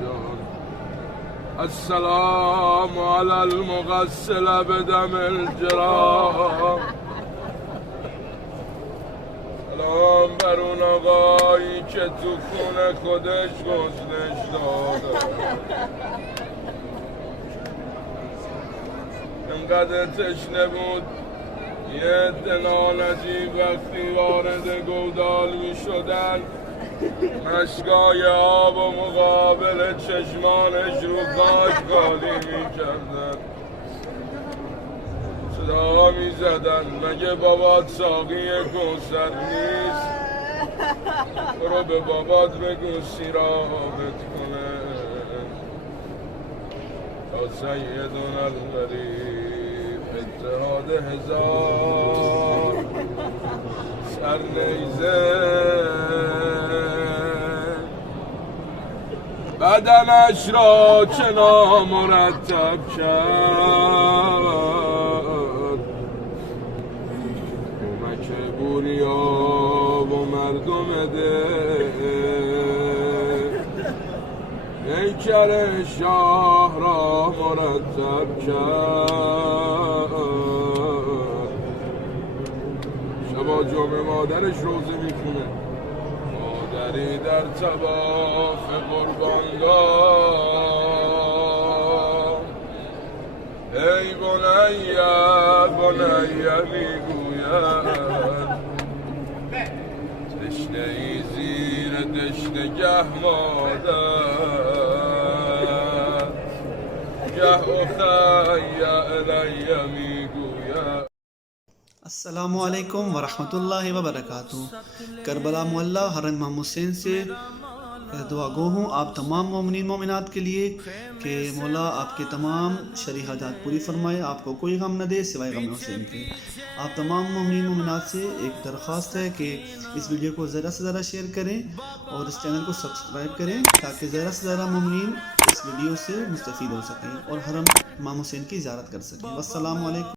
جان. السلام على المغسل بدم الجراح. سلام بر اون آقایی که تو خونه خودش گزنش داده. انقدر تشنه بود یه دلالتی وقتی وارد گودال می شدن مشکای آب و مقابل چشمانش رو خاک خالی می کردن. صدا می زدن مگه بابات ساقی کوثر نیست؟ برو به بابات بگو سیرابت کنه تا سیدون الغریب اتحاد هزار سرنیزه بدنش را چه نامرتب کرد. کمک بوریا و مردم ده پیکر شاه را مرتب کرد. شبا جمعه مادرش روزه میخونه، مادری در طواف قربانگاه. ای بنیه بنیه میگوید تشنه ای زیر تشنه گه مادر گه اخی الی میگوید. अस्सलामु अलैकुम वरहमतुल्लाहि वबरकातुहू। करबला मोहल्ला हरम इमाम हुसैन से दुआ गो हूँ आप तमाम मोमिनीन मोमिनात के लिए कि मौला आपके तमाम शरई हाजात पूरी फरमाए, आपको कोई गम न दे सिवाय गम हुसैन के। आप तमाम मोमिनीन मोमिनात से एक दरख्वास्त है कि इस वीडियो को ज़्यादा से ज़्यादा शेयर करें और इस चैनल को सब्सक्राइब करें ताकि ज़्यादा से ज़्यादा मोमिनीन इस वीडियो से मुस्तफ़ीद हो सकें और हरम इमाम हुसैन की ज़ियारत कर सकें। वस्सलामु अलैकुम।